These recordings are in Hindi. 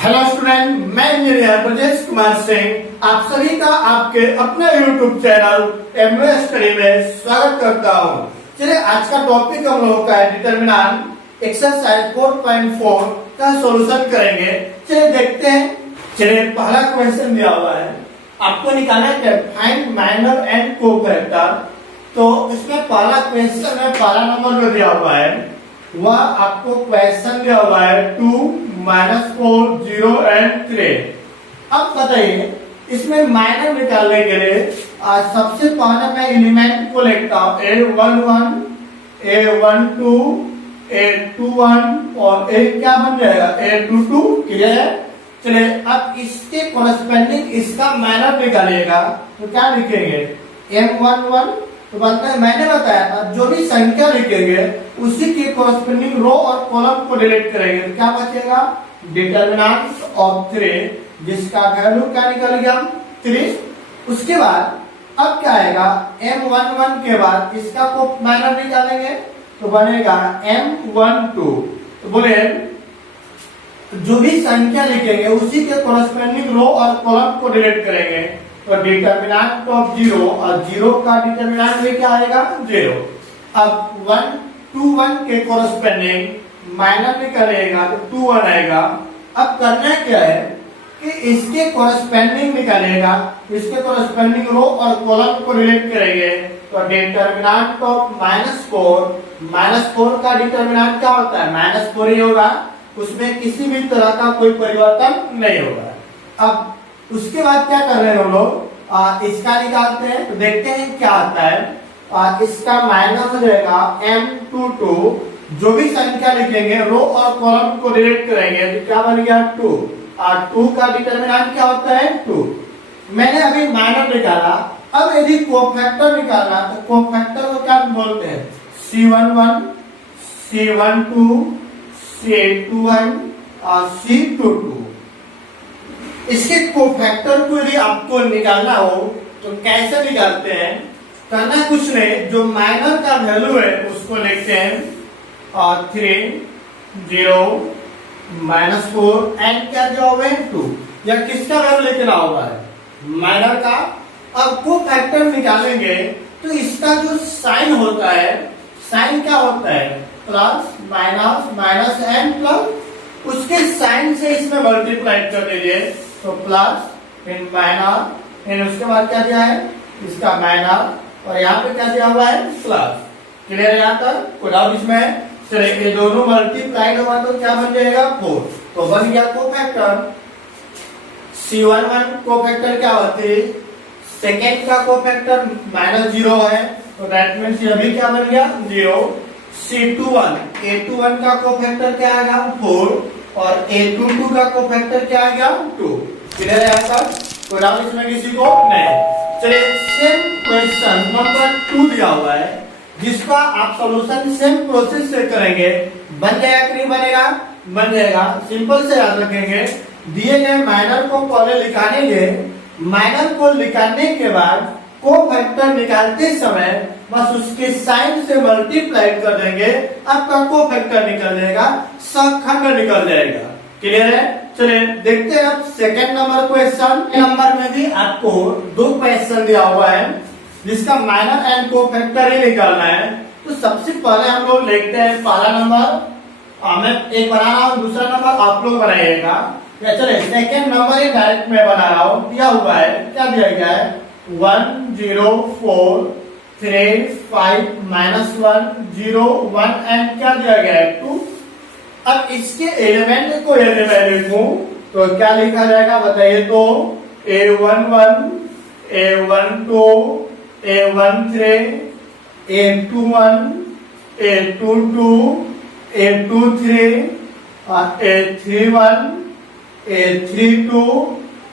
हेलो स्टूडेंट, मैं इंजीनियर ब्रजेश कुमार सिंह आप सभी का आपके अपने यूट्यूब चैनल एमएस स्टडी में स्वागत करता हूं। चलिए आज का टॉपिक हम लोगों का है डिटरमिनेंट एक्सरसाइज 4.4 का सॉल्यूशन करेंगे। चलिए देखते हैं। चलिए पहला क्वेश्चन दिया हुआ है, आपको निकालना है फाइंड माइनर एंड कोफैक्टर। तो इसमें पहला क्वेश्चन है, पहला नंबर में दिया हुआ है, वह आपको क्वेश्चन दिया हुआ है 2, -4, 0 and 3। अब बताइए इसमें माइनर निकालने के लिए सबसे पहले मैं एलिमेंट को लिखता हूँ A11, A12, A21 और A क्या बन जाएगा A22। क्लियर है। चलिए अब इसके कोरस्पेंडिंग इसका माइनर निकालिएगा तो क्या लिखेंगे M11। तो बनता है, मैंने बताया जो भी संख्या लिखेंगे उसी के कोरस्पेंडिंग रो और कॉलम को डिलीट करेंगे तो क्या बचेगा डिटरमिनेंट ऑफ 3, जिसका वैल्यू क्या निकल गया 3। उसके बाद अब क्या आएगा M11 के बाद इसका को माइनर निकालेंगे तो बनेगा M12। तो बोले जो भी संख्या लिखेंगे उसी के कोरस्पेंडिंग रो और कॉलम को डिलीट करेंगे तो डिटरमिनेंट ऑफ 0 और 0 का डिटरमिनेंट भी क्या आएगा 0। अब 1, 2, 1 के कोरस्पेंडिंग माइनर निकालेगा तो 2, 1 आएगा। अब करना क्या है कि इसके कोरस्पेंडिंग निकालेगा, इसके कोरस्पेंडिंग रो और कॉलम को रिलेट करेंगे तो डिटरमिनेंट ऑफ -4 का डिटरमिनेंट क्या होता है -4 ही होगा, उसमें किसी भी तरह का कोई परिवर्तन नहीं होगा। अब उसके बाद क्या कर रहे हैं हम लोग इसका निकालते हैं तो देखते हैं क्या आता है। इसका माइनस हो जाएगा M22, जो भी संख्या लिखेंगे रो और कॉलम को रिलेट करेंगे तो क्या बन गया 2 और 2 का डिटरमिनेंट क्या होता है 2। मैंने अभी माइनर निकाला। अब यदि कोफैक्टर निकालना तो कोफैक्टर को क्या बोलते हैं C11, C12, C21 और C22। इसके कोफैक्टर को यदि आपको निकालना हो तो कैसे निकालते हैं, करना कुछ नहीं, जो माइनर का वैल्यू है उसको लिखते हैं और 3, 0, -4 एंड क्या जवाब है 2। या किसका वैल्यू लिखना होगा माइनर का। अब कोफैक्टर निकालेंगे तो इसका जो साइन होता है, साइन क्या होता है plus minus minus and plus, उसके साइन से इसमें मल्टीप्लाई कर दीजिए तो प्लस इन माइनस इन, उसके बाद क्या दिया है इसका माइनस और यहाँ पे क्या दिया हुआ है प्लस। क्लियर है यहाँ तक, कोई डाउट इसमें। चलिए ये दोनों मल्टीप्लाई होगा तो क्या बन जाएगा 4। तो बन गया कोफैक्टर C11 कोफैक्टर क्या होती है, सेकेंड का कोफैक्टर -0 है तो दैट मींस ये भी क्या बन गया 0। C21 A21 का कोफैक्टर क्या आएगा 4 और A22 का कोफैक्टर क्या आ गया 2। क्लियर है यहाँ तक, कोई डाउट इसमें किसी को नहीं। चलिए सेम क्वेश्चन नंबर 2 दिया हुआ है, जिसका आप सॉल्यूशन सेम प्रोसेस से करेंगे। बन जाएगा कि नहीं बनेगा, बन जाएगा। सिंपल से याद रखेंगे, दिए गए माइनर को पहले निकालेंगे, माइनर को निकालने के बाद कोफैक्टर निकालते समय बस उसके साइन से मल्टीप्लाई कर देंगे, आपका कोफैक्टर निकल जाएगा, सखंड निकल जाएगा। क्लियर है। चलिए देखते हैं अब सेकंड नंबर क्वेश्चन। नंबर में भी आपको 2 क्वेश्चन दिया हुआ है जिसका माइनर एंड कोफैक्टर ही निकालना है। तो सबसे पहले हम लोग लिखते हैं पहला नंबर, मैं एक बना रहा हूँ, दूसरा नंबर आप लोग बनाइएगा। चलिए सेकंड नंबर ये डायरेक्ट में बना रहा हूँ। दिया हुआ है, क्या दिया गया है 1, 0, 4, 3, 5, -1, 0, 1 एंड क्या दिया गया है 2। अब इसके एलिमेंट को यदि मैं लिखूं तो क्या लिखा जाएगा बताइए तो A11, A12, A13, A21, A22, A23, A31, A32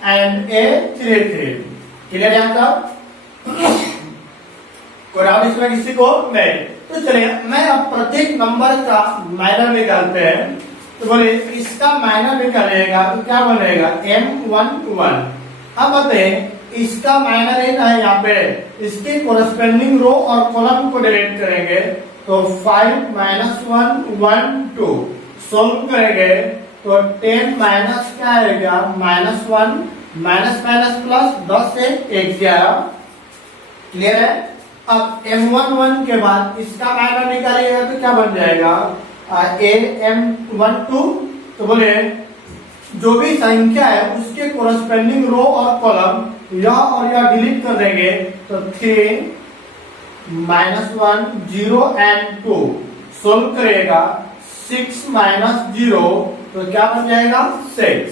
and A33। Clear है आपका, कोई डाउट इसमें किसी को नहीं। तो चलिए मैं अब प्रत्येक नंबर का माइनर निकालते हैं। तो बोले इसका माइनर निकालिएगा तो क्या बनेगा M11। अब बताइए इसका माइनर है यहाँ पे, इसके कोरस्पेंडिंग रो और कॉलम को डिलीट करेंगे तो 5, -1, 1, 2 सोल्व करेंगे तो 10 माइनस क्या आएगा -1 माइनस माइनस प्लस 10 से 11। क्लियर है। अब M11 के बाद इसका माइनर निकालिएगा तो क्या बन जाएगा AM12। तो बोले जो भी संख्या है उसके कोरस्पेंडिंग रो और कॉलम यह डिलीट कर देंगे तो 3 -1 0 and 2 सोल्व करेगा 6 -0 तो क्या बन जाएगा 6।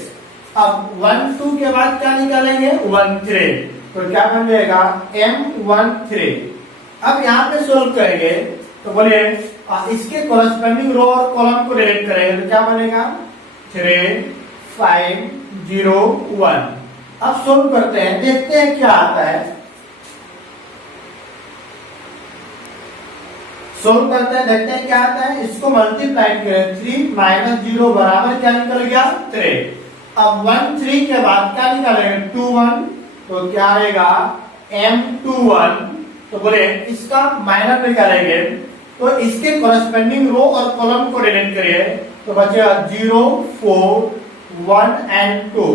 अब 1 2 के बाद क्या निकालेंगे 1 3 तो क्या बन जाएगा M13। अब यहाँ पे सोल्व करेंगे तो बोले इसके कोरस्पेंडिंग रो और कॉलम को डिलीट करेंगे तो क्या बनेगा 3 5 0 1। अब सोल्व करते हैं, देखते हैं क्या आता है। सोल्व करते हैं, देखते हैं क्या आता है। इसको मल्टीप्लाई करें 3 -0 बराबर क्या निकल गया 3। अब 1 3 के बाद क्या निकालेंगे 2 1 तो क्या आएगा M21। तो बोले इसका माइनर निकालेंगे तो इसके कोरस्पेंडिंग रो और कॉलम को डिलीट करिए तो बचेगा 0 4 1 and 2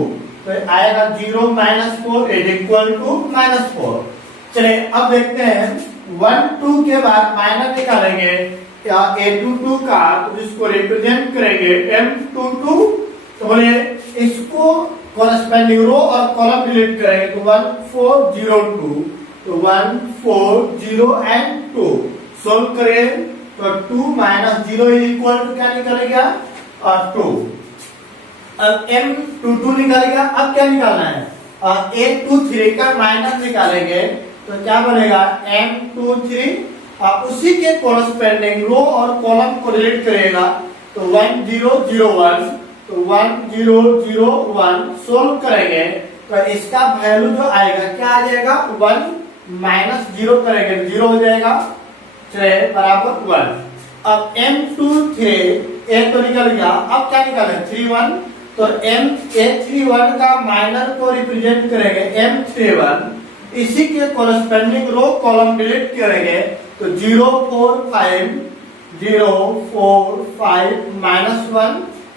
तो आएगा 0 -4 इज इक्वल टू -4। चलिए अब देखते हैं 1 2 के बाद माइनर निकालेंगे A22 का तो इसको रिप्रेजेंट करेंगे M22। तो बोले इसको कोरस्पेंडिंग रो और कॉलम डिलीट करेंगे तो 1 4 0 2 तो 1 4 0 and 2 सोल्व करें तो 2 -0 इज इक्वल टू क्या निकलेगा 2। अब M22 निकालेगा। अब क्या निकालना है A23 का माइनस निकालेंगे तो क्या बनेगा M23। उसी के कोरस्पेंडिंग रो और कॉलम को डिलीट करेगा तो 1 0 0 1 तो 1 0 0 1 सोल्व करेंगे तो इसका वैल्यू जो आएगा क्या आ जाएगा 1 -0 करेंगे 0 हो जाएगा बराबर 1। अब M23 एक तो निकल गया। अब क्या निकालेंगे 31 तो A31 का माइनर को रिप्रेजेंट करेंगे M31। इसी के कोरस्पेंडिंग रो कॉलम डिलीट करेंगे तो 0 4 5 0 4 5 -1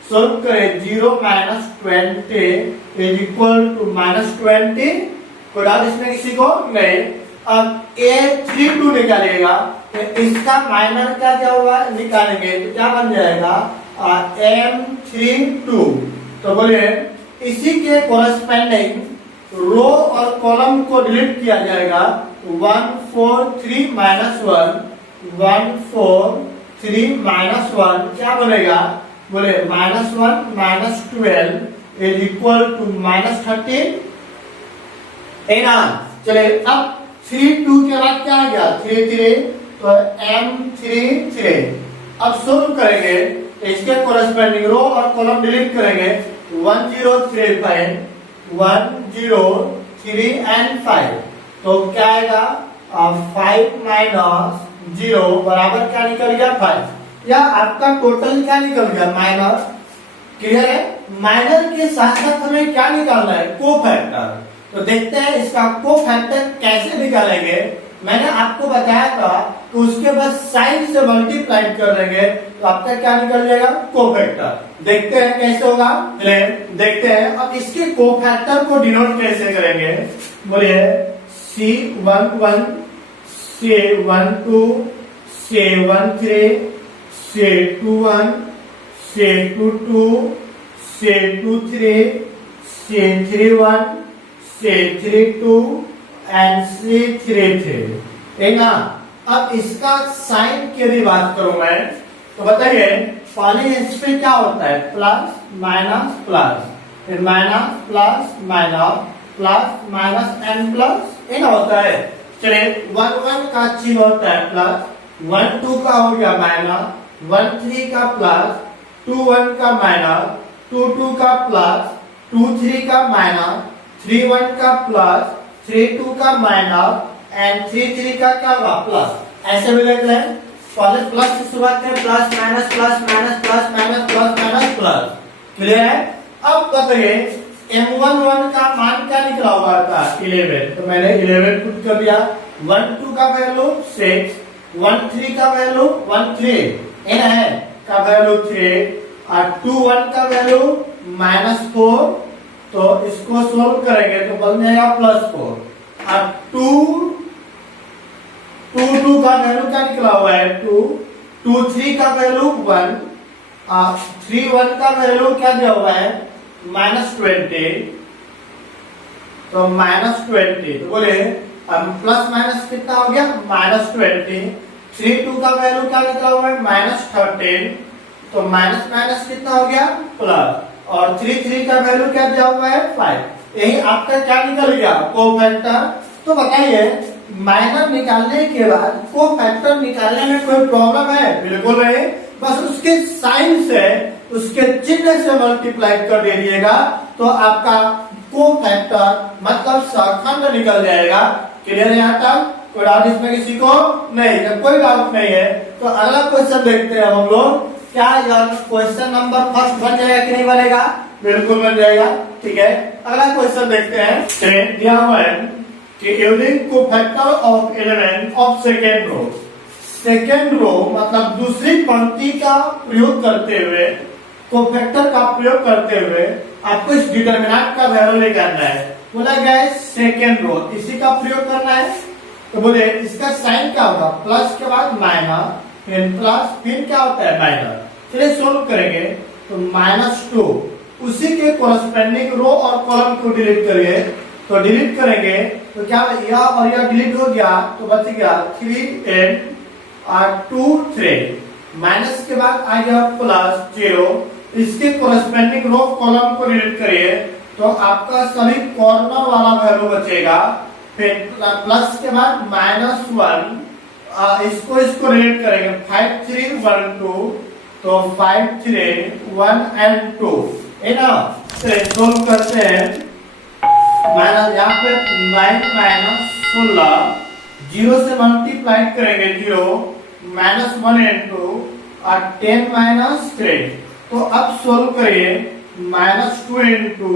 सोल्व करें 0 -20 इज इक्वल टू -20। कोई डाउट इसमें किसी को नहीं। अब A32 निकालेगा तो इसका माइनर क्या होगा निकालेंगे तो क्या बन जाएगा M32। तो बोलिए इसी के कोरस्पेंडिंग रो और कॉलम को डिलीट किया जाएगा 1 4 3 -1 1 4 3 -1 क्या बनेगा बोले -1 -12 इज इक्वल टू -13 है ना। चले अब 3 2 के बाद क्या आ गया 3 3 तो M33। अब सोल्व करेंगे इसके कोरस्पेंडिंग रो और कॉलम डिलीट करेंगे 1 0 3 5 1 0 3 and 5 तो क्या आएगा 5 -0 बराबर क्या निकल गया 5। या आपका टोटल क्या निकल गया माइनस। क्लियर है। माइनर के साथ साथ हमें क्या निकालना है कोफैक्टर। तो देखते हैं इसका कोफैक्टर कैसे निकालेंगे। मैंने आपको बताया था कि उसके बाद साइन से मल्टीप्लाई कर देंगे तो आपका क्या निकल जाएगा कोफैक्टर। देखते हैं कैसे होगा। देखते हैं अब इसके कोफैक्टर को डिनोट कैसे करेंगे। बोलिए C11 C12 C13 C21 C22 C23 C31 C32 and C33 है ना। अब इसका साइन की यदि बात करूं मैं तो बताइए पहले इस पे क्या होता है प्लस माइनस प्लस फिर minus plus minus plus minus and plus ये ना होता है। चलिए 1 1 का चिन्ह होता है प्लस 1 2 का हो गया माइनस 1 3 का प्लस 2 1 का माइनस 2 2 का प्लस 2 3 का माइनस 3 1 का प्लस 3 2 का माइनस एंड 3 3 का क्या होगा प्लस। ऐसे भी लिख लें पहले प्लस से शुरुआत करें plus minus plus minus plus minus plus minus plus. Clear है। अब बताइए M11 का मान क्या निकला हुआ था 11 तो मैंने 11 पुट कर दिया। 1 2 का वैल्यू 6 1 3 का वैल्यू 1 3 है का वैल्यू 3 और 2 1 का वैल्यू -4, तो इसको सोल्व करेंगे तो बन जाएगा +4। और 2 2 का वैल्यू क्या निकला हुआ है 2 2 3 का वैल्यू 1, 3 1 का वैल्यू क्या दिया हुआ है -20, तो -20, तो बोले अब प्लस माइनस कितना हो गया -20। 3 2 का वैल्यू क्या निकला हुआ है -13, तो माइनस माइनस कितना हो गया प्लस, और 3 3 का वैल्यू क्या दिया हुआ है 5। यही आपका क्या निकल गया कोफैक्टर। तो बताइए माइनर निकालने के बाद कोफैक्टर निकालने में कोई प्रॉब्लम है? बिल्कुल नहीं, बस उसके साइन से उसके चिन्ह से मल्टीप्लाई कर दीजिएगा तो आपका कोफैक्टर मतलब सहखंड निकल जाएगा। क्लियर है यहाँ तक? कोई डाउट इसमें किसी को नहीं? जब कोई डाउट नहीं है तो अगला क्वेश्चन देखते हैं हम लोग। क्या यह क्वेश्चन नंबर फर्स्ट बन जाएगा कि नहीं बनेगा? बिल्कुल बन जाएगा। ठीक है, अगला क्वेश्चन देखते हैं। दिया हुआ है कि using cofactor of element of second row, second row मतलब दूसरी पंक्ति का प्रयोग करते हुए, कोफैक्टर का प्रयोग करते हुए आपको इस डिटरमिनेंट का वैल्यू निकालना है। बोला गया है सेकेंड रो, इसी का प्रयोग करना है। तो बोले इसका साइन क्या होगा प्लस के बाद माइनस, फिर प्लस, फिर क्या होता है माइनस। चलिए सोल्व करेंगे तो -2 उसी के कोरस्पेंडिंग रो और कॉलम को डिलीट करिए। तो डिलीट करेंगे तो क्या यह और यह डिलीट हो गया तो बच गया 3 8 और 2 3, माइनस के बाद आ गया +0, इसके कोरस्पेंडिंग रो कॉलम को डिलीट करिए तो आपका सभी कॉर्नर वाला वैल्यू बचेगा। फिर प्लस के बाद -1, इसको रिलेट करेंगे 5 3 1 2, तो 5 3 1 and 2 है ना। चलिए सोल्व करते हैं। माइनस यहाँ पे 9 -16, 0 से मल्टीप्लाई करेंगे 0, -1 and 2 और 10 -3। तो अब सोल्व करिए -2 into,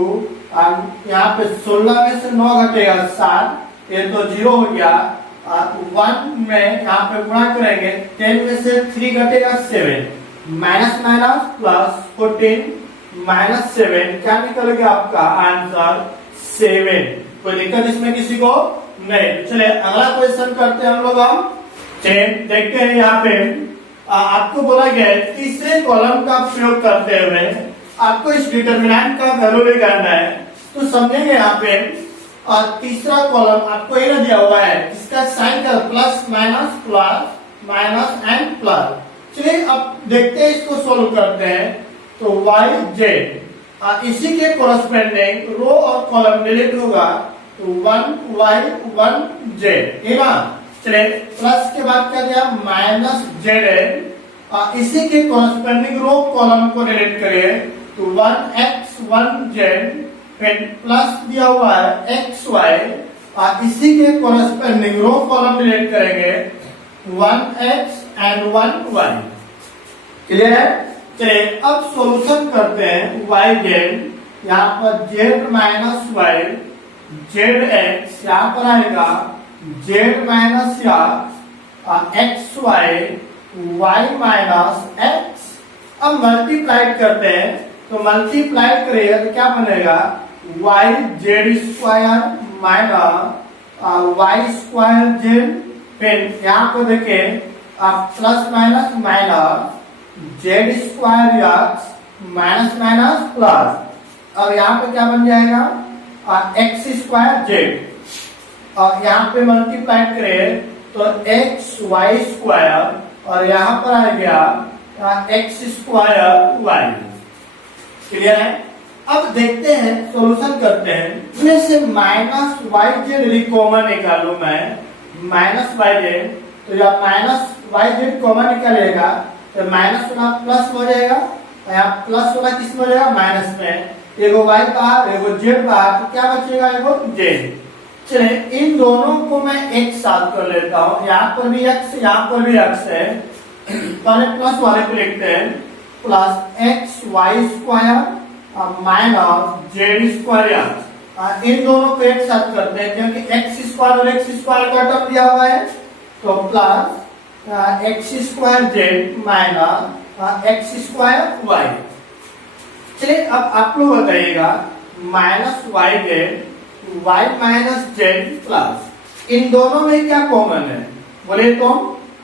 यहाँ पे 16 में से 9 घटेगा 7, ये तो 0 हो गया। 1 में यहाँ पे गुणा करेंगे 10 में से 3 घटेगा 7, माइनस माइनस प्लस 14 -7, क्या निकल गया आपका आंसर 7। कोई दिक्कत इसमें किसी को नहीं? चलिए अगला क्वेश्चन करते हैं हम लोग। हम देखते हैं यहाँ पे आपको बोला गया है तीसरे कॉलम का प्रयोग करते हुए आपको इस डिटरमिनेंट का वैल्यू निकालना है। तो समझेंगे यहाँ पे और तीसरा कॉलम आपको ये दिया हुआ है इसका साइन का प्लस माइनस एंड प्लस। चलिए अब देखते हैं इसको सोल्व करते हैं। तो y z इसी के कोरस्पेंडिंग रो और कॉलम डिलीट होगा तो 1y 1 z है ना। चलिए प्लस के बाद क्या दिया -zn, इसी के कोरस्पेंडिंग रो कॉलम को डिलीट करिए तो 1x 1 z, फिर प्लस दिया हुआ है xy, इसी के कोरस्पेंडिंग रो कॉलम डिलीट करेंगे 1x and 1y। क्लियर है? चलिए अब सॉल्यूशन करते हैं। y z, यहाँ पर z minus y, z x यहाँ पर आएगा z minus x y, y minus x. अब मल्टीप्लाई करते हैं तो मल्टीप्लाई करिएगा तो क्या बनेगा y z square minus y square z. फिर यहाँ पर देखिए आप plus minus minus z square x minus minus plus. अब यहाँ पे क्या बन जाएगा एक्स स्क्वायर जेड। और यहाँ पे मल्टीप्लाई करें तो एक्स वाई स्क्वायर और यहाँ पर आ गया एक्स स्क्वायर वाई। क्लियर है? अब देखते हैं सॉल्यूशन करते हैं। इसमें से माइनस वाई जेड कॉमन निकालू मैं, माइनस वाई जेड, तो यह माइनस वाई जेड कॉमन निकलेगा तो माइनस वाला प्लस हो जाएगा, यहाँ प्लस वाला किस में हो जाएगा माइनस में। एगो वाई बाहर एगो जेड बाहर, तो क्या बचेगा एगो जेड। चलिए इन दोनों को मैं एक साथ कर लेता हूँ। यहाँ पर भी एक्स यहाँ पर भी एक्स है, पहले प्लस वाले को लिखते हैं plus x y square minus z square x. इन दोनों को एक साथ करते हैं क्योंकि एक्स स्क्वायर और एक्स स्क्वायर का टर्म दिया हुआ है। तो plus x square z minus x square y. चलिए अब आप लोग बताइएगा minus y z y minus z plus इन दोनों में क्या कॉमन है? बोले तो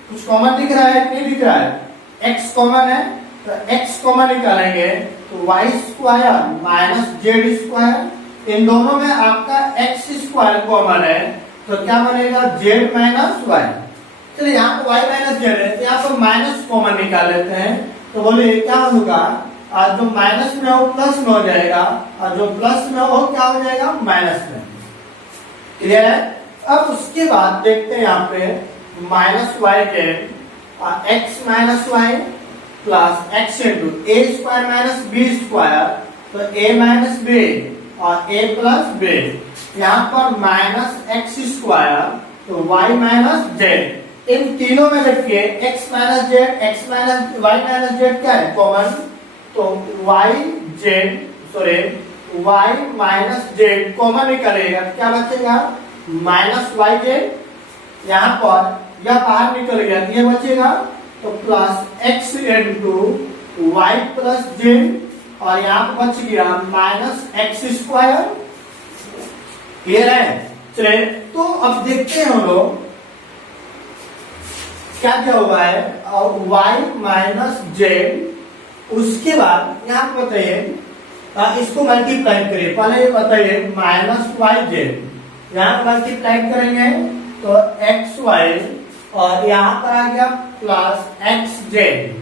कुछ कॉमन दिख रहा है कि नहीं दिख रहा है? x कॉमन है तो x कॉमन निकालेंगे तो y square minus z square, इन दोनों में आपका x स्क्वायर कॉमन है तो क्या बनेगा? z minus y. चलिए यहाँ पर y माइनस जेड है तो यहाँ पर माइनस कॉमन निकाल लेते हैं तो बोले क्या होगा? और जो माइनस में हो प्लस में हो जाएगा और जो प्लस में हो क्या हो जाएगा? माइनस में। क्लियर है? अब उसके बाद देखते हैं यहाँ पे माइनस वाई जेड और x minus y plus x into a square minus b square, तो ए माइनस बी और ए प्लस बी, यहाँ पर माइनस एक्स स्क्वायर तो वाई माइनस जेड, इन तीनों में देखिए x minus z x minus y minus z क्या है? कॉमन, तो y z sorry y minus z common निकलेगा क्या बचेगा? माइनस वाई जेड, यहाँ पर यह बाहर निकल गया ये बचेगा तो plus x into y plus z और यहाँ पर बच गया माइनस एक्स स्क्वायर। क्लियर है? चलिए तो अब देखते हैं हम लोग क्या क्या हुआ है और वाई माइनस जेड, उसके बाद यहाँ पर बताइए इसको मल्टीप्लाई करिए, पहले बताइए माइनस वाई जेड, यहाँ मल्टीप्लाई करेंगे तो एक्स वाई और यहाँ पर आ गया प्लस एक्स जेड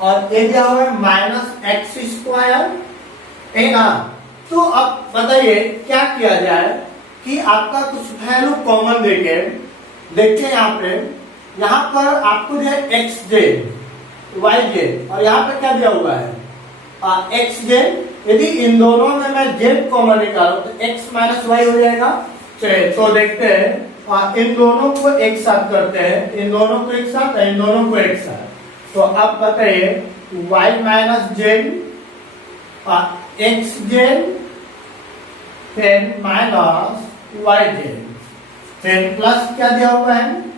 और ये क्या हुआ? माइनस एक्स स्क्वायर है ना। तो अब बताइए क्या किया जाए कि आपका कुछ वैल्यू कॉमन देके देखते हैं यहाँ पर आपको जो है एक्स जेड वाई जेड और यहाँ पे क्या दिया हुआ है? X Z. यदि इन दोनों में मैं जेड कॉमन निकालूं तो एक्स माइनस वाई हो जाएगा। चलिए तो देखते हैं इन दोनों को एक साथ करते हैं, इन दोनों को एक साथ इन दोनों को एक साथ, तो अब बताइए y minus z x z फिर माइनस वाई जेड फिर प्लस क्या दिया हुआ है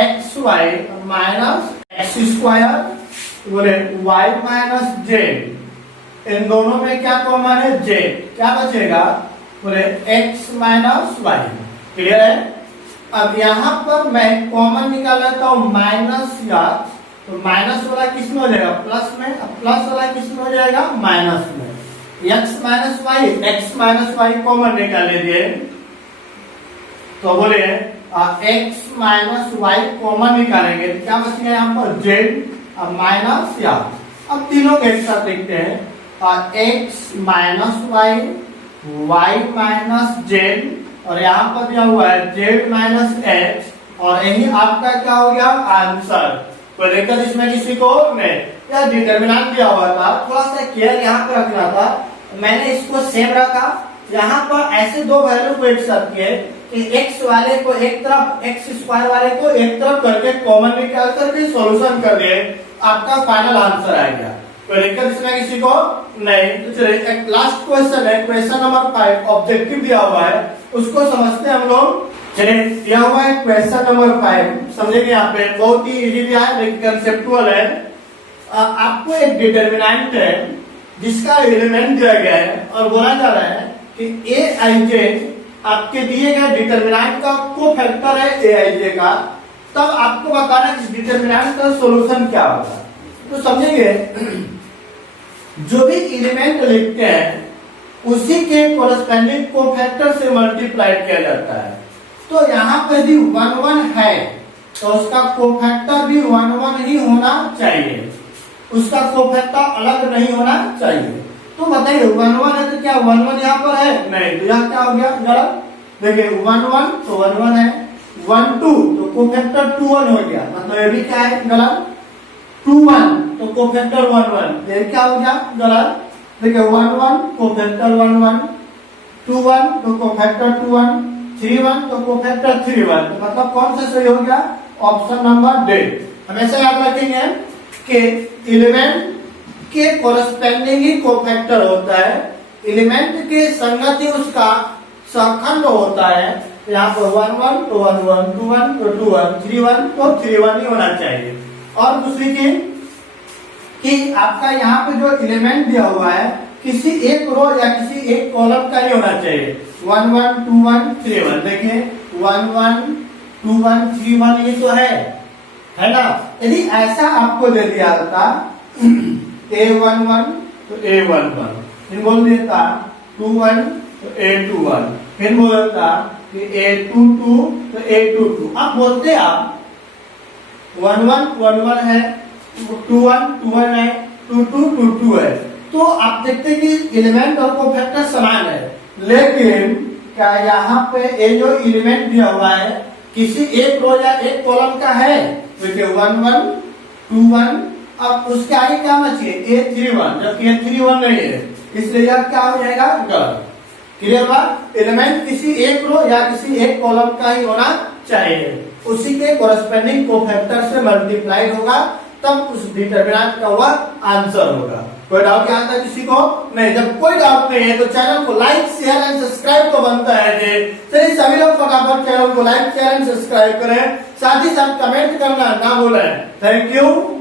x y minus x square, बोले y माइनस जेड, इन दोनों में क्या कॉमन है? जेड, क्या बचेगा? बोले x माइनस वाई। क्लियर है? अब यहाँ पर मैं कॉमन निकाल लेता हूँ माइनस या, तो माइनस वाला किस में हो जाएगा? प्लस में, अब प्लस वाला किस में हो जाएगा? माइनस में। x minus y x minus y common निकाल लीजिए तो बोले x माइनस वाई कॉमन निकालेंगे तो क्या बचेगा यहाँ पर? z माइनस या। अब तीनों के एक साथ देखते हैं x minus y y minus z और यहाँ पर दिया हुआ है जेड माइनस एक्स और यही आपका क्या हो गया? आंसर। तो लेकर इसमें किसी को नहीं, यह डिटरमिनेंट दिया हुआ था, थोड़ा सा केयर यहाँ पर रखना था, मैंने इसको सेम रखा। यहाँ पर ऐसे दो वैल्यू को एक साथ किए कि x वाले को एक तरफ x स्क्वायर वाले को एक तरफ करके कॉमन निकाल करके सॉल्यूशन कर दिए, आपका फाइनल आंसर आ गया। तो लेकर इसमें किसी को नहीं। तो चलिए एक लास्ट क्वेश्चन है, क्वेश्चन नंबर 5 ऑब्जेक्टिव दिया हुआ है, उसको समझते हैं हम लोग। चलिए दिया हुआ है क्वेश्चन नंबर 5, समझेंगे यहाँ पे बहुत ही इजी दिया है लेकिन कंसेप्चुअल है। आपको एक डिटरमिनेंट है जिसका एलिमेंट दिया गया है और बोला जा रहा है कि ए आई जे आपके दिए गए डिटरमिनेंट का कोफैक्टर है ए आई जे का, तब आपको बताना है इस डिटरमिनेंट का सॉल्यूशन क्या होगा। तो समझेंगे जो भी एलिमेंट लिखते हैं उसी के कोरस्पेंडिंग कोफैक्टर से मल्टीप्लाई किया जाता है। तो यहाँ पे यदि 1 1 है तो उसका कोफैक्टर भी 1 1 ही होना चाहिए, उसका कोफैक्टर अलग नहीं होना चाहिए। तो बताइए 1 1 है तो क्या 1 1 यहाँ पर है? नहीं, तो यहाँ क्या हो गया? गलत। देखिए 1 1 तो 1 1 है, 1 2 तो कोफैक्टर 2 1 हो गया, मतलब ये भी क्या है? गलत। 2 1 तो कोफैक्टर 1 1, ये क्या हो गया? गलत। देखिए 1 1 कोफैक्टर 1 1, 2 1 तो कोफैक्टर 2 1, 3 1 तो कोफैक्टर 3 1, तो मतलब कौन सा सही हो गया? Option number D. हमेशा याद रखेंगे कि एलिमेंट के कोरस्पेंडिंग ही कोफैक्टर होता है, एलिमेंट के संगत ही उसका सहखंड होता है। यहाँ पर 1 1 तो 1 1, 2 1 तो 2 1, 3 1 तो 3 1 ही होना चाहिए। और दूसरी की कि आपका यहाँ पे जो एलिमेंट दिया हुआ है किसी एक रो या किसी एक कॉलम का ही होना चाहिए। 1 1 2 1 3 1 देखिए 1 1 2 1 3 1 ये तो है ना। यदि ऐसा आपको दे दिया था A11 तो A11, फिर बोल देता 21 तो A21, फिर बोल देता कि A22 तो A22। अब बोलते आप 11 11 है, 21 21 है, 22 22 है, तो आप देखते हैं कि एलिमेंट और कोफैक्टर समान है। लेकिन क्या यहाँ पे ये जो एलिमेंट दिया हुआ है किसी एक रो या एक कॉलम का है? देखिए 1 1 2 1, अब उसके आगे क्या होना चाहिए A31, जबकि A31 नहीं है, इसलिए यह क्या हो जाएगा गलत। क्लियर बात? एलिमेंट किसी एक रो या किसी एक कॉलम का ही होना चाहिए, उसी के कोरस्पोंडिंग कोफैक्टर से मल्टीप्लाइड होगा, तब उस डिटरमिनेंट का वह आंसर होगा। कोई डाउट यहाँ तक किसी को नहीं? जब कोई डाउट नहीं है तो चैनल को लाइक शेयर एंड सब्सक्राइब तो बनता है। चलिए सभी लोग फटाफट चैनल को लाइक शेयर एंड सब्सक्राइब करें, साथ ही साथ कमेंट करना ना भूलें। Thank you.